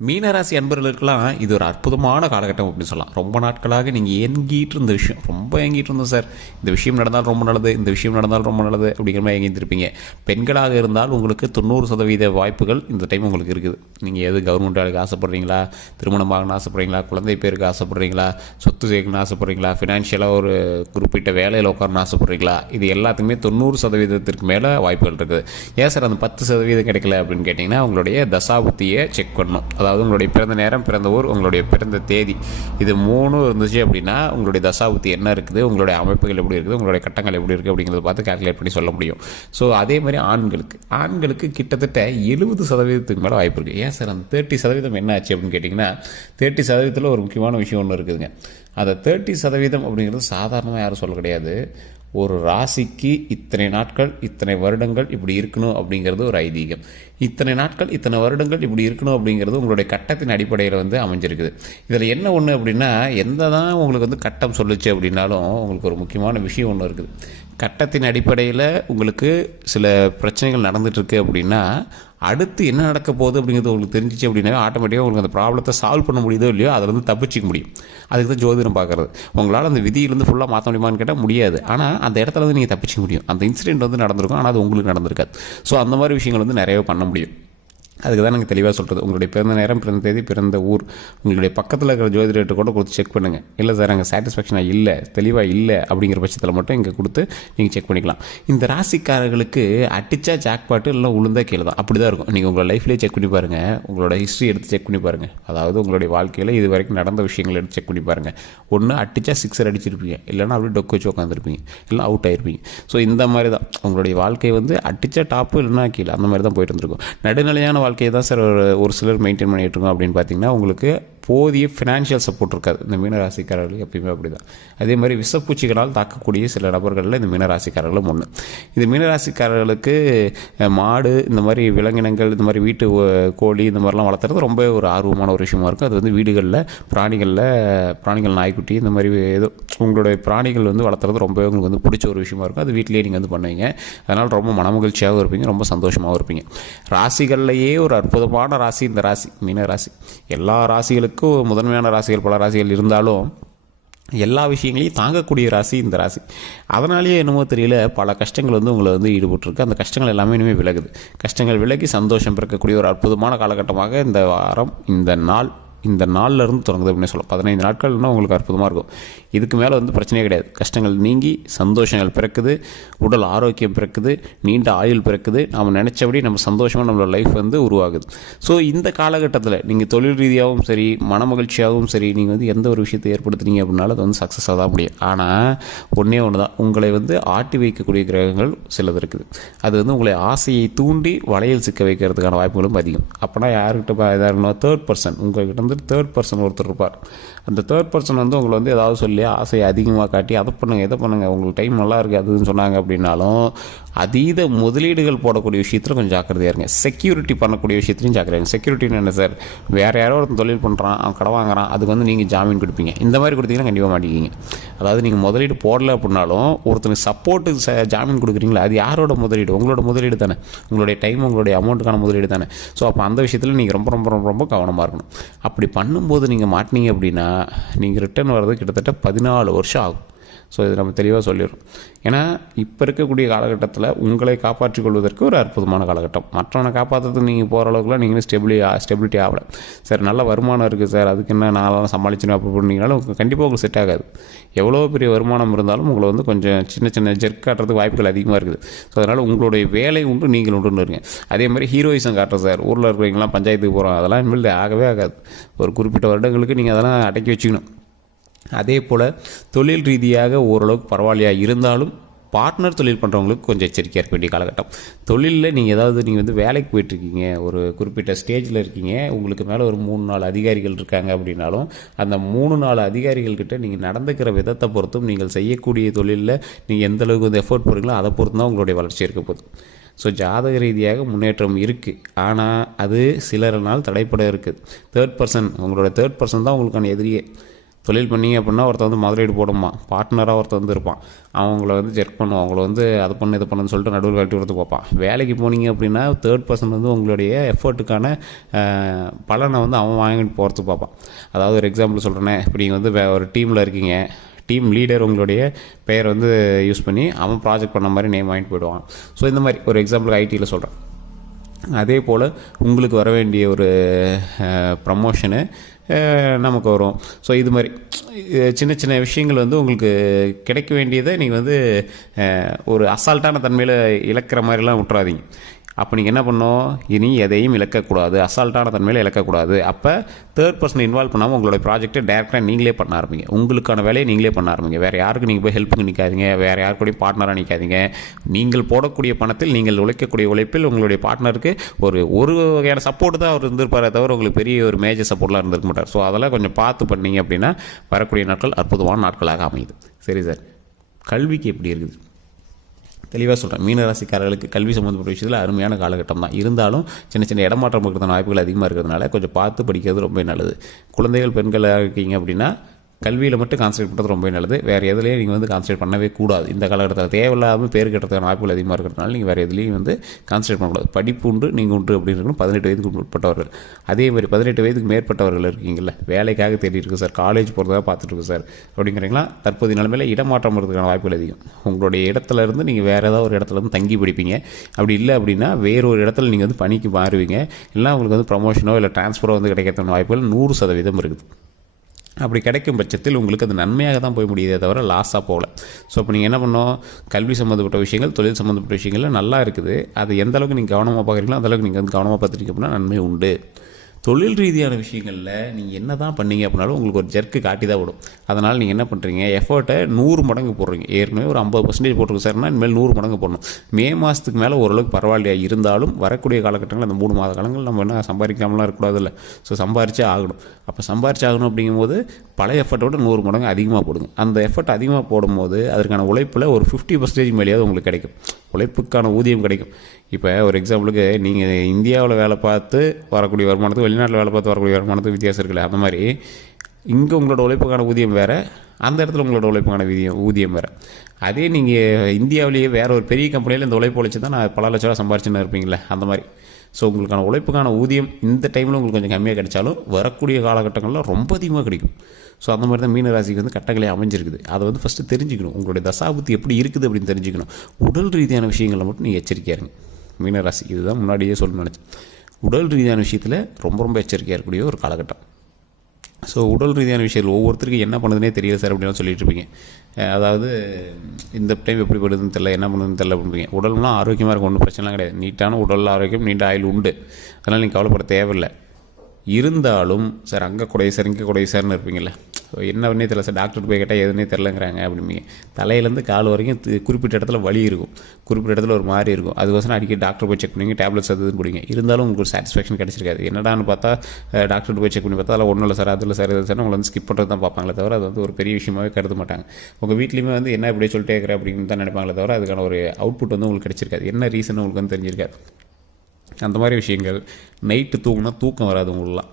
மீனராசி அன்பர்களுக்கெல்லாம் இது ஒரு அற்புதமான காலகட்டம் அப்படின்னு சொல்லலாம். ரொம்ப நாட்களாக நீங்கள் ஏங்கிட்டு இருந்த விஷயம், ரொம்ப ஏங்கிட்டு இருந்தோம் சார், இந்த விஷயம் நடந்தால் ரொம்ப நல்லது, இந்த விஷயம் நடந்தால் ரொம்ப நல்லது அப்படிங்கிற மாதிரி ஏங்கியிருப்பீங்க. பெண்களாக இருந்தால் உங்களுக்கு 90% வாய்ப்புகள் இந்த டைம் உங்களுக்கு இருக்குது. நீங்கள் எது கவர்மெண்ட் வேலைக்கு ஆசைப்படுறீங்களா, திருமணம் ஆகணும்னு ஆசைப்படுறீங்களா, குழந்தை பேருக்கு ஆசைப்படுறீங்களா, சொத்து சேர்க்கணும்னு ஆசைப்படுறீங்களா, ஃபினான்ஷியலாக ஒரு குறிப்பிட்ட வேலையில் உட்காரணும்னு ஆசைப்படுறீங்களா, இது எல்லாத்துக்குமே 90% மேலே வாய்ப்புகள் இருக்குது. ஏன் சார் அந்த 10% கிடைக்கல அப்படின்னு கேட்டிங்கன்னா, உங்களுடைய தசாபுத்தியை செக் பண்ணணும். அதாவது உங்களுடைய பிறந்த நேரம், பிறந்த ஊர், உங்களுடைய பிறந்த தேதி, இது 3 இருந்துச்சு அப்படின்னா உங்களுடைய தசாபுத்தி என்ன இருக்குது, உங்களுடைய அமைப்புகள் எப்படி இருக்குது, உங்களுடைய கட்டங்கள் எப்படி இருக்குது அப்படிங்கிறத பார்த்து கால்குலேட் பண்ணி சொல்ல முடியும். ஸோ அதே மாதிரி ஆண்களுக்கு கிட்டத்தட்ட 70% மேலே வாய்ப்பு இருக்குது. ஏன் சார் அந்த 30% என்ன ஆச்சு அப்படின்னு கேட்டிங்கன்னா, 30% ஒரு முக்கியமான விஷயம் ஒன்று இருக்குதுங்க. அந்த 30% அப்படிங்கிறது சாதாரணமாக யாரும் சொல்ல கிடையாது. ஒரு ராசிக்கு இத்தனை நாட்கள், இத்தனை வருடங்கள் இப்படி இருக்கணும் அப்படிங்கிறது ஒரு ஐதீகம். இத்தனை நாட்கள், இத்தனை வருடங்கள் இப்படி இருக்கணும் அப்படிங்கிறது உங்களுடைய கட்டத்தின் அடிப்படையில் அமைஞ்சிருக்குது. இதில் என்ன ஒன்று அப்படின்னா, எந்த தான் உங்களுக்கு கட்டம் சொல்லுச்சு அப்படின்னாலும் உங்களுக்கு ஒரு முக்கியமான விஷயம் ஒன்று இருக்குது. கட்டத்தின் அடிப்படையில் உங்களுக்கு சில பிரச்சனைகள் நடந்துகிட்ருக்கு அப்படின்னா, அடுத்து என்ன நடக்க போகுது அப்படிங்கிறது உங்களுக்கு தெரிஞ்சிச்சு அப்படின்னா ஆட்டோமேட்டிக்காக உங்களுக்கு அந்த ப்ராப்ளத்தை சால்வ் பண்ண முடியுதோ இல்லையோ அதில் தப்பிச்சிக்க முடியும். அதுக்கு தான் ஜோதிடம் பார்க்குறது. உங்களால் அந்த விதியிலேருந்து ஃபுல்லாக மாற்ற முடியுமான்னு கேட்டால் முடியாது. ஆனால் அந்த இடத்துல நீங்கள் தப்பிச்சிக்க முடியும். அந்த இன்சிடென்ட் நடந்திருக்கும், ஆனால் அது உங்களுக்கு நடந்திருக்காது. ஸோ அந்த மாதிரி விஷயங்கள் நிறையவே பண்ண முடியும். அதுக்கு தான் நாங்கள் தெளிவாக சொல்கிறது. உங்களுடைய பிறந்த நேரம், பிறந்த தேதி, பிறந்த ஊர், உங்களுடைய பக்கத்தில் இருக்கிற ஜோதிடர்கிட்ட கூட கொடுத்து செக் பண்ணுங்கள். இல்லை சார் அங்கே சாட்டிஸ்ஃபேக்ஷனாக இல்லை, தெளிவாக இல்லை அப்படிங்கிற பட்சத்தில் மட்டும் இங்கே கொடுத்து நீங்கள் செக் பண்ணிக்கலாம். இந்த ராசிக்காரர்களுக்கு அடித்தா ஜாக்பாட்டு இல்லை உளுந்தா கீழே தான், அப்படி தான் இருக்கும். நீங்கள் உங்களோட லைஃப்லேயே செக் பண்ணி பாருங்கள், உங்களோட ஹிஸ்ட்ரி எடுத்து செக் பண்ணி பாருங்கள். அதாவது உங்களுடைய வாழ்க்கையில் இது வரைக்கும் நடந்த விஷயங்களை எடுத்து செக் பண்ணி பாருங்கள். ஒன்று அடித்தா 6 அடிச்சிருப்பீங்க, இல்லைனா அப்படியே டொக்கு வச்சு உட்காந்துருப்பீங்க, இல்லை அவுட் ஆகிருப்பீங்க. ஸோ இந்த மாதிரி தான் உங்களுடைய வாழ்க்கை அடித்தா டாப்பு இல்லைனா கீழே, அந்த மாதிரி தான் போயிட்டு இருந்திருக்கும். நடுநிலையான வாழ்க்கையை தான் சார் ஒரு சிலர் மெயின்டைன் பண்ணிகிட்டு இருக்கோம் அப்படின்னு பார்த்தீங்கன்னா, உங்களுக்கு போதிய ஃபினான்ஷியல் சப்போர்ட் இருக்காது. இந்த மீனராசிக்காரர்களுக்கு எப்பயுமே அப்படி தான். அதே மாதிரி விஷப்பூச்சிகளால் தாக்கக்கூடிய சில நபர்களில் இந்த மீனராசிக்காரர்களும் ஒன்று. இது மீனராசிக்காரர்களுக்கு மாடு, இந்த மாதிரி விலங்கினங்கள், இந்த மாதிரி வீட்டு கோழி, இந்த மாதிரிலாம் வளர்த்துறது ரொம்ப ஒரு ஆர்வமான ஒரு விஷயமா இருக்கும். அது வீடுகளில் பிராணிகள் நாய்க்குட்டி, இந்த மாதிரி ஏதோ உங்களுடைய பிராணிகள் வளர்த்துறது ரொம்ப உங்களுக்கு பிடிச்ச ஒரு விஷயமா இருக்கும். அது வீட்டிலேயே நீங்கள் பண்ணுவீங்க. அதனால் ரொம்ப மனமகிழ்ச்சியாகவும் இருப்பீங்க, ரொம்ப சந்தோஷமாகவும் இருப்பீங்க. ராசிகள்லேயே ஒரு அற்புதமான ராசி இந்த ராசி, மீனராசி. எல்லா ராசிகளுக்கும் முதன்மையான ராசிகள் பல ராசிகள் இருந்தாலும் எல்லா விஷயங்களையும் தாங்கக்கூடிய ராசி இந்த ராசி. அதனாலேயே என்னமோ தெரியல, பல கஷ்டங்கள் உங்களை ஈடுபட்டிருக்கு. அந்த கஷ்டங்கள் எல்லாமே இனிமேல் விலகுது. கஷ்டங்கள் விலகி சந்தோஷம் பிறக்கக்கூடிய ஒரு அற்புதமான காலகட்டமாக இந்த வாரம், இந்த நாளில் இருந்து தொடங்குது அப்படின்னு சொல்லலாம். 15 நாட்கள்னா உங்களுக்கு அற்புதமாக இருக்கும். இதுக்கு மேலே பிரச்சனையே கிடையாது. கஷ்டங்கள் நீங்கி சந்தோஷங்கள் பிறக்குது, உடல் ஆரோக்கியம் பிறக்குது, நீண்ட ஆயுள் பிறக்குது. நாம் நினச்சபடி நம்ம சந்தோஷமாக நம்மளோட லைஃப் உருவாகுது. ஸோ இந்த காலகட்டத்தில் நீங்கள் தொழில் ரீதியாகவும் சரி, மன மகிழ்ச்சியாகவும் சரி, நீங்கள் எந்த ஒரு விஷயத்தை ஏற்படுத்துனீங்க அப்படின்னாலும் அது சக்ஸஸாக தான் முடியும். ஆனால் ஒன்றே ஒன்று தான், உங்களை ஆட்டி வைக்கக்கூடிய கிரகங்கள் சிலது இருக்குது. அது உங்களை ஆசையை தூண்டி வளையல் சிக்க வைக்கிறதுக்கான வாய்ப்புகளும் அதிகம். அப்போனா யாருக்கிட்ட இதாக இருக்கணும், தேர்ட் பர்சன், உங்கள்கிட்ட தேர்ட் பர்சன் ஒருத்தர் இருப்பார். அந்த தேர்ட் பர்சன் உங்களை ஏதாவது சொல்லி ஆசையை அதிகமாக காட்டி அதை பண்ணுங்கள் இதை பண்ணுங்கள், உங்களுக்கு டைம் நல்லா இருக்குது அதுன்னு சொன்னாங்க அப்படின்னாலும் அதீத முதலீடுகள் போடக்கூடிய விஷயத்தில் கொஞ்சம் ஜாக்கிரதையாக இருங்க. செக்யூரிட்டி பண்ணக்கூடிய விஷயத்துலையும் ஜாக்கிரதையாக. செக்யூரிட்டின்னு என்ன சார், வேறு யாரோ ஒருத்தன் தொழில் பண்ணுறான், அவன் கடை வாங்குறான், அதுக்கு நீங்கள் ஜாமீன் கொடுப்பீங்க. இந்த மாதிரி கொடுத்தீங்கன்னா கண்டிப்பாக மாட்டிக்கிங்க. அதாவது நீங்கள் முதலீடு போடலை அப்படின்னாலும் ஒருத்தனுக்கு சப்போர்ட்டுக்கு ஜாமீன் கொடுக்குறீங்களா, அது யாரோட முதலீடு, உங்களோட முதலீடு தானே, உங்களுடைய டைம், உங்களுடைய அமௌண்ட்டுக்கான முதலீடு தானே. ஸோ அப்போ அந்த விஷயத்தில் நீங்கள் ரொம்ப ரொம்ப ரொம்ப ரொம்ப கவனமாக இருக்கணும். அப்படி பண்ணும்போது நீங்கள் மாட்டினீங்க அப்படின்னா நீங்கள் ரிட்டர்ன் வர்றது கிட்டத்தட்ட 14 வருஷம் ஆகும். ஸோ இது நம்ம தெளிவாக சொல்லிடுறோம். ஏன்னா இப்போ இருக்கக்கூடிய காலகட்டத்தில் உங்களை காப்பாற்றிக் கொள்வதற்கு ஒரு அற்புதமான காலகட்டம். மற்றவனை காப்பாற்றுறதுக்கு நீங்கள் போகிற அளவுக்குலாம் நீங்களும் ஸ்டெபிலிட்டி ஆகலை. சார் நல்ல வருமானம் இருக்குது சார், அதுக்கு என்ன நான்லாம் சமாளிச்சுன்னு அப்படி பண்ணிங்கனாலும் கண்டிப்பாக உங்களுக்கு செட் ஆகாது. எவ்வளோ பெரிய வருமானம் இருந்தாலும் உங்களை கொஞ்சம் சின்ன சின்ன ஜெர்க் காட்டுறதுக்கு வாய்ப்புகள் அதிகமாக இருக்குது. ஸோ அதனால் உங்களுடைய வேலை உண்டு, நீங்கள் உண்டுன்னு இருங்க. அதே மாதிரி ஹீரோயிசம் காட்டுறேன் சார், ஊரில் இருக்கிறவங்களாம் பஞ்சாயத்துக்கு போகிறோம், அதெல்லாம் இனிமேல் ஆகவே ஆகாது. ஒரு குறிப்பிட்ட வருடங்களுக்கு நீங்கள் அதெல்லாம் அடக்கி வச்சுக்கணும். அதே போல் தொழில் ரீதியாக ஓரளவுக்கு பரவாயில்லையாக இருந்தாலும் பார்ட்னர் தொழில் பண்ணுறவங்களுக்கு கொஞ்சம் எச்சரிக்கையாக இருக்க வேண்டிய காலகட்டம். தொழிலில் நீங்கள் வேலைக்கு போயிட்டுருக்கீங்க, ஒரு குறிப்பிட்ட ஸ்டேஜில் இருக்கீங்க, உங்களுக்கு மேலே ஒரு 3-4 அதிகாரிகள் இருக்காங்க அப்படின்னாலும் அந்த 3-4 அதிகாரிகள்கிட்ட நீங்கள் நடந்துக்கிற விதத்தை பொறுத்தும், நீங்கள் செய்யக்கூடிய தொழிலில் நீங்கள் எந்தளவுக்கு எஃபோர்ட் போடுறீங்களோ அதை பொறுத்து தான் உங்களுடைய வளர்ச்சி இருக்க போகுது. ஸோ ஜாதக ரீதியாக முன்னேற்றம் இருக்குது, ஆனால் அது சிலரினால் தடைப்பட இருக்குது. உங்களோட தேர்ட் பர்சன் தான் உங்களுக்கான எதிரியே. தொழில் பண்ணிங்க அப்படின்னா ஒருத்தர் வந்து முதலீடு போடுமா, பார்ட்னராக ஒருத்தர் வந்து இருப்பான், அவங்கள வந்து செக் பண்ணுவோம், அவங்கள வந்து அது பண்ணு இது பண்ணுன்னு சொல்லிட்டு நடுவில் கழட்டி விடுறது பார்ப்பான். வேலைக்கு போனீங்க அப்படின்னா தேர்ட் பர்சன் வந்து உங்களுடைய எஃபர்ட்டுக்கான பலனை வந்து அவன் வாங்கிட்டு போகிறதுக்கு பார்ப்பான். அதாவது ஒரு எக்ஸாம்பிள் சொல்கிறேன்னே, இப்போ நீங்கள் வந்து ஒரு டீமில் இருக்கீங்க, டீம் லீடர் உங்களுடைய பெயர் வந்து யூஸ் பண்ணி அவன் ப்ராஜெக்ட் பண்ண மாதிரி நேம் வாங்கிட்டு போயிடுவான். ஸோ இந்த மாதிரி ஒரு எக்ஸாம்பிள் ஐடியில் சொல்கிறேன். அதே போல் உங்களுக்கு வர வேண்டிய ஒரு ப்ரமோஷனு நமக்கு வரும். ஸோ இது மாதிரி சின்ன சின்ன விஷயங்கள் வந்து உங்களுக்கு கிடைக்க வேண்டியதை நீங்கள் வந்து ஒரு அசால்ட்டான தன்மையில் இழக்கிற மாதிரிலாம் விட்டுறாதீங்க. அப்போ நீங்கள் என்ன பண்ணணும், இனி எதையும் இழக்கக்கூடாது, அசால்ட்டான தன்மையில் இழக்கக்கூடாது. அப்போ தேர்ட் பர்சன் இன்வால்வ் பண்ணாமல் உங்களோட ப்ராஜெக்ட்டை டேரெக்டாக நீங்களே பண்ண ஆரம்பிங்க. உங்களுக்கான வேலையை நீங்களே பண்ண ஆரம்பிங்க. வேறு யாருக்கு நீங்கள் போய் ஹெல்ப்புக்கு நிற்காதீங்க, வேறு யாருக்கூடையும் பார்ட்னராக நிற்காதீங்க. நீங்கள் போடக்கூடிய பணத்தில், நீங்கள் உழைக்கக்கூடிய உழைப்பில் உங்களுடைய பார்ட்னருக்கு ஒரு வகையான சப்போர்ட் தான் அவர் இருந்திருப்பாரே தவிர உங்களுக்கு பெரிய ஒரு மேஜர் சப்போர்ட்லாம் இருந்திருக்க மாட்டார். ஸோ அதெல்லாம் கொஞ்சம் பார்த்து பண்ணீங்க அப்படின்னா வரக்கூடிய நாட்கள் அற்புதமான நாட்களாக அமையுது. சரி சார், கல்விக்கு எப்படி இருக்குது? தெளிவாக சொல்கிறேன். மீனராசிக்காரர்களுக்கு கல்வி சம்மந்தப்பட்ட விஷயத்தில் அருமையான காலகட்டம் தான். இருந்தாலும் சின்ன சின்ன இடமாற்றம் இருக்கிறதான வாய்ப்புகள் அதிகமாக இருக்கிறதுனால கொஞ்சம் பார்த்து படிக்கிறது ரொம்ப நல்லது. குழந்தைகள் பெண்களாக இருக்கீங்க அப்படின்னா கல்வியில் மட்டும் கான்சன்ட்ரேட் பண்ணுறது ரொம்ப நல்லது. வேறு எதுலேயும் நீங்கள் வந்து கான்சன்ட்ரேட் பண்ணவே கூடாது. இந்த காலகட்டத்தில் தேவையில்லாமல் பேர் கட்டுறதுக்கான வாய்ப்புகள் அதிகமாக இருக்கிறதுனால நீங்கள் வேறு எதுலேயும் வந்து கான்சன்ட்ரேட் பண்ணக்கூடாது. படிப்பு உண்டு, நீங்கள் உண்டு அப்படின்னு இருக்கணும். 18 வயதுக்கு உட்பட்டவர்கள், அதே மாதிரி 18 வயதுக்கு மேற்பட்டவர்கள் இருக்கீங்களா, வேலைக்காக தேடி இருக்குது சார், காலேஜ் போகிறதாக பார்த்துட்டு இருக்கு சார் அப்படிங்கிறீங்களா, தற்போதைய நிலைமையில் இடமாற்றம் இருக்கிறதுக்கான வாய்ப்புகள் அதிகம். உங்களுடைய இடத்துல இருந்து நீங்கள் வேறு ஏதாவது ஒரு இடத்துல இருந்து தங்கி படிப்பீங்க. அப்படி இல்லை அப்படின்னா வேறு ஒரு இடத்துல நீங்கள் வந்து பணிக்கு மாறுவீங்க. இல்லை உங்களுக்கு வந்து ப்ரமோஷனோ இல்லை ட்ரான்ஸ்ஃபரோ வந்து கிடைக்கிறதுக்கான வாய்ப்புகள் 100% இருக்குது. அப்படி கிடைக்கும் பட்சத்தில் உங்களுக்கு அது நன்மையாக தான் போய் முடியுதே தவிர லாஸாக போகல. ஸோ இப்போ நீங்கள் என்ன பண்ணோம், கல்வி சம்மந்தப்பட்ட விஷயங்கள், தொழில் சம்மந்தப்பட்ட விஷயங்கள் நல்லா இருக்குது. அது எந்த அளவுக்கு நீங்கள் கவனமாக பார்க்குறீங்களோ அந்தளவுக்கு நீங்கள் வந்து கவனமாக பார்த்துட்டீங்க அப்படின்னா நன்மை உண்டு. தொழில் ரீதியான விஷயங்களில் நீங்கள் என்ன தான் பண்ணீங்க அப்படின்னாலும் உங்களுக்கு ஒரு ஜர்க்கு காட்டி தான் விடும். அதனால் நீங்கள் என்ன பண்ணுறீங்க, எஃபர்ட்டை 100 மடங்கு போடுறீங்க. ஏற்கனவே ஒரு 50% போட்டிருக்கு சார்னா இனிமேல் 100 மடங்கு போடணும். மே மாதத்துக்கு மேலே ஓரளவுக்கு பரவாயில்லையா இருந்தாலும் வரக்கூடிய காலகட்டங்கள் அந்த 3 மாத காலங்கள் நம்ம என்ன சம்பாதிக்காமலாம் இருக்கக்கூடாது இல்லை. ஸோ சம்பாரிச்சே ஆகணும். அப்போ சம்பாரிச்சு ஆகணும் அப்படிங்கும்போது பழைய எஃபர்ட்டோட 100 மடங்கு அதிகமாக போடுங்க. அந்த எஃபர்ட் அதிகமாக போடும்போது அதற்கான உழைப்பில் ஒரு 50% மேலேயாவது உங்களுக்கு கிடைக்கும். உழைப்புக்கான ஊதியம் கிடைக்கும். இப்போ ஒரு எக்ஸாம்பிளுக்கு நீங்கள் இந்தியாவில் வேலை பார்த்து வரக்கூடிய வருமானத்துக்கு வெளிநாட்டில் வேலை பார்த்து வரக்கூடிய வருமானத்துக்கு வித்தியாசம் இருக்குல்ல, அந்த மாதிரி இங்கே உங்களோட உழைப்புக்கான ஊதியம் வேறு, அந்த இடத்துல உங்களோட உழைப்புக்கான ஊதியம் வேறு. அதே நீங்கள் இந்தியாவிலேயே வேறு ஒரு பெரிய கம்பெனியில் இந்த உழைப்பு உழைச்சி தான் நான் பல லட்ச ரூபா சம்பாரிச்சுன்னு இருப்பீங்களே, அந்த மாதிரி. ஸோ உங்களுக்கான உழைப்புக்கான ஊதியம் இந்த டைமில் உங்களுக்கு கொஞ்சம் கம்மியாக கிடைச்சாலும் வரக்கூடிய காலகட்டங்களில் ரொம்ப அதிகமாக கிடைக்கும். ஸோ அந்த மாதிரி தான் மீனராசிக்கு வந்து கட்டங்களே அமைஞ்சிருக்குது. அதை வந்து ஃபஸ்ட்டு தெரிஞ்சுக்கணும். உங்களுடைய தசாபுத்தி எப்படி இருக்குது அப்படின்னு தெரிஞ்சுக்கணும். உடல் ரீதியான விஷயங்களில் மட்டும் நீங்கள் எச்சரிக்கையாக இருங்க மீனராசி. இதுதான் முன்னாடியே சொல்லணும்னு நினச்சேன். உடல் ரீதியான விஷயத்தில் ரொம்ப ரொம்ப எச்சரிக்கையாக இருக்கக்கூடிய ஒரு காலகட்டம். ஸோ உடல் ரீதியான விஷயங்கள் ஒவ்வொருத்தருக்கும் என்ன பண்ணுதுன்னே தெரியல சார் அப்படின்னு சொல்லிட்டு இருப்பீங்க. அதாவது இந்த டைம் எப்படி பண்ணுதுன்னு தெரியல, என்ன பண்ணுதுன்னு தெரியல அப்படிங்க. உடல்னால் ஆரோக்கியமாக இருக்கும், ஒன்றும் பிரச்சனைலாம் கிடையாது. நீட்டான உடல் ஆரோக்கியம், நீண்ட ஆயுள் உண்டு. அதனால் நீங்கள் கவலைப்பட தேவையில்லை. இருந்தாலும் சார் அங்கே கொடை சார் இங்கே கொடை சார்னு இருப்பீங்களே, என்ன பண்ணே தெரியல சார், டாக்டர் போய் கேட்டால் எதுனே தெரிலங்கிறாங்க அப்படிங்க. தலையிலேருந்து கால் வரைக்கும் குறிப்பிட்ட இடத்துல வலி இருக்கும், குறிப்பிட்ட இடத்துல ஒரு மாதிரி இருக்கும். அதுக்கோசரம் அடிக்கடி டாக்டர் போய் செக் பண்ணிங்க, டேப்லெட்ஸ் அது பிடிங்க. இருந்தாலும் உங்களுக்கு சாட்டிஸ்ஃபேக்ஷன் கிடச்சிருக்காது. என்னடான்னு பார்த்தா டாக்டர் போய் செக் பண்ணி பார்த்தா அதில் ஒன்றும் இல்லை சார், அதில் சார் இது சார் உங்களை வந்து ஸ்கிப் பண்ணுறது தான் பார்ப்பாங்களே தவிர அது வந்து ஒரு பெரிய விஷயமாகவே கருத மாட்டாங்க. உங்கள் வீட்லேயுமே வந்து என்ன இப்படியே சொல்லிட்டே இருக்கிற அப்படின்னு தான் நினைப்பாங்களே தவிர அதுக்கான ஒரு அவுட்புட் வந்து உங்களுக்கு கிடச்சிருக்காது. என்ன ரீசன் உங்களுக்கு வந்து தெரிஞ்சிருக்காது. அந்த மாதிரி விஷயங்கள். நைட்டு தூங்கினா தூக்கம் வராது உங்களெலாம்.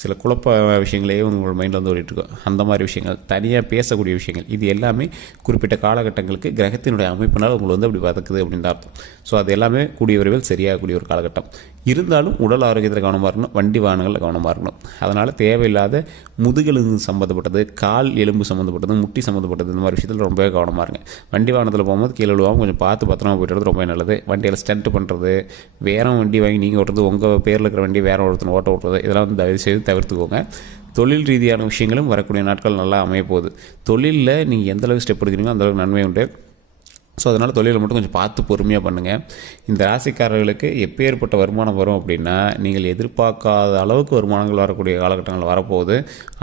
சில குழப்ப விஷயங்களே உங்களோட மைண்டில் வந்து ஓடிட்டுருக்கும். அந்த மாதிரி விஷயங்கள், தனியாக பேசக்கூடிய விஷயங்கள், இது எல்லாமே குறிப்பிட்ட காலகட்டங்களுக்கு கிரகத்தினுடைய அமைப்பினால் உங்களை வந்து அப்படி வதக்குது அப்படின்னு அர்த்தம். ஸோ அது எல்லாமே கூடிய விரைவில் சரியாகக்கூடிய ஒரு காலகட்டம். இருந்தாலும் உடல் ஆரோக்கியத்தில் கவனமாக இருக்கணும், வண்டி வாகனங்களில் கவனமாக இருக்கணும். அதனால் தேவையில்லாத முதுகெலும்பு சம்மந்தப்பட்டது, கால் எலும்பு சம்மந்தப்பட்டது, முட்டி சம்மந்தப்பட்டது, இந்த மாதிரி விஷயத்தில் ரொம்பவே கவனமாக இருங்க. வண்டி வாகனத்தில் போகும்போது கீழே விழுவாமல் கொஞ்சம் பார்த்து பத்திரமா போய்ட்டு ரொம்ப நல்லது. வண்டியில் ஸ்டண்ட் பண்ணுறது, வேறு வண்டி வாங்கி நீங்கள் ஓட்டுறது, உங்கள் பேரில் இருக்கிற வண்டி வேறு ஒருத்தர் ஓட்டுறது, இதெல்லாம் வந்து தயவு செய்து தவிர்த்துக்கோங்க. தொழில் ரீதியான விஷயங்களும் வரக்கூடிய நாட்கள் நல்லா அமைய போகுது. தொழிலில் நீங்கள் எந்தளவுக்கு ஸ்டெப் எடுக்கிறீங்களோ அந்தளவுக்கு நன்மை உண்டு. ஸோ அதனால் தொழிலை மட்டும் கொஞ்சம் பார்த்து பொறுமையாக பண்ணுங்கள். இந்த ராசிக்காரர்களுக்கு எப்பேற்பட்ட வருமானம் வரும் அப்படின்னா, நீங்கள் எதிர்பார்க்காத அளவுக்கு வருமானங்கள் வரக்கூடிய காலகட்டங்கள் வரப்போகுது.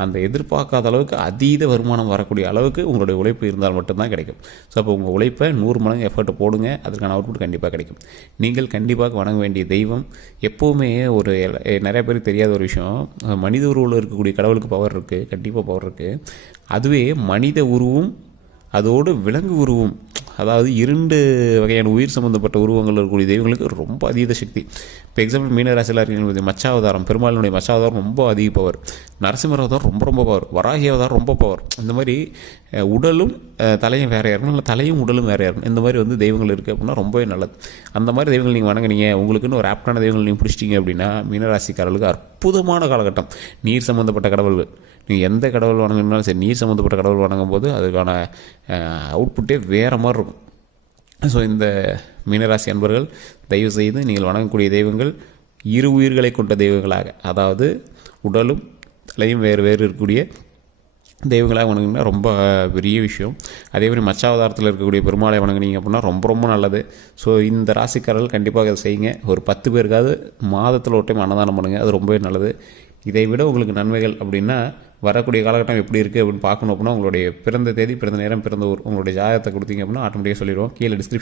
அந்த எதிர்பார்க்காத அளவுக்கு அதீத வருமானம் வரக்கூடிய அளவுக்கு உங்களுடைய உழைப்பு இருந்தால் மட்டும்தான் கிடைக்கும். ஸோ அப்போ உங்கள் உழைப்பை 100 மடங்கு எஃபர்ட் போடுங்க, அதுக்கான அவுட்புட் கண்டிப்பாக கிடைக்கும். நீங்கள் கண்டிப்பாக வணங்க வேண்டிய தெய்வம் எப்போவுமே ஒரு நிறைய பேருக்கு தெரியாத ஒரு விஷயம், மனித உருவில் இருக்கக்கூடிய கடவுளுக்கு பவர் இருக்குது, கண்டிப்பாக பவர் இருக்குது. அதுவே மனித உருவும் அதோடு விலங்கு உருவம், அதாவது 2 வகையான உயிர் சம்மந்தப்பட்ட உருவங்கள் இருக்கக்கூடிய தெய்வங்களுக்கு ரொம்ப அதீத சக்தி. இப்போ எக்ஸாம்பிள் மீனராசியில் இருக்கீங்க, மச்சாவதாரம், பெருமாளுடைய மச்சாவதாரம் ரொம்ப அதிக பவர், நரசிம்மர் அவதாரம் ரொம்ப ரொம்ப பவர், வராகி அவதாரம் ரொம்ப பவர். இந்த மாதிரி உடலும் தலையும் வேறையாக இருக்கணும், இல்லை தலையும் உடலும் வேறையாக இருக்கணும். இந்த மாதிரி வந்து தெய்வங்கள் இருக்குது அப்படின்னா ரொம்பவே நல்லது. அந்த மாதிரி தெய்வங்கள் நீங்கள் வணங்குனீங்க, உங்களுக்குன்னு ஒரு ஆப்டான தெய்வங்கள் நீங்கள் பிடிச்சிட்டிங்க அப்படின்னா மீனராசிக்காரர்களுக்கு அற்புதமான காலகட்டம். நீர் சம்மந்தப்பட்ட கடவுள்கள், நீங்கள் எந்த கடவுள் வணங்கினாலும் சரி, நீர் சம்மந்தப்பட்ட கடவுள் வணங்கும் போது அதுக்கான அவுட்புட்டே வேறு மாதிரி இருக்கும். ஸோ இந்த மீனராசி அன்பர்கள் தயவு செய்து நீங்கள் வணங்கக்கூடிய தெய்வங்கள் 2 உயிர்களை கொண்ட தெய்வங்களாக, அதாவது உடலும் தலையும் வேறு வேறு இருக்கக்கூடிய தெய்வங்களாக வணங்கினா ரொம்ப பெரிய விஷயம். அதே மாதிரி மச்சாவதாரத்தில் இருக்கக்கூடிய பெருமாளை வணங்குனீங்க அப்படின்னா ரொம்ப ரொம்ப நல்லது. ஸோ இந்த ராசிக்காரர்கள் கண்டிப்பாக அதை செய்யுங்க. ஒரு 10 பேருக்காவது மாதத்தில் ஒரு டைம் அன்னதானம் பண்ணுங்கள், அது ரொம்பவே நல்லது. இதை விட உங்களுக்கு நன்மைகள் அப்படின்னா வரக்கூடிய காலகட்டம் எப்படி இருக்குது அப்படின்னு பார்க்கணும் அப்படின்னா உங்களுடைய பிறந்த தேதி, பிறந்த நேரம், பிறந்த ஊர், உங்களுடைய ஜாதகத்தை கொடுத்தீங்க அப்படின்னா ஆட்டோமேட்டிக்காக சொல்லிடுவோம். கீழே டிஸ்கிரிப்ஷன்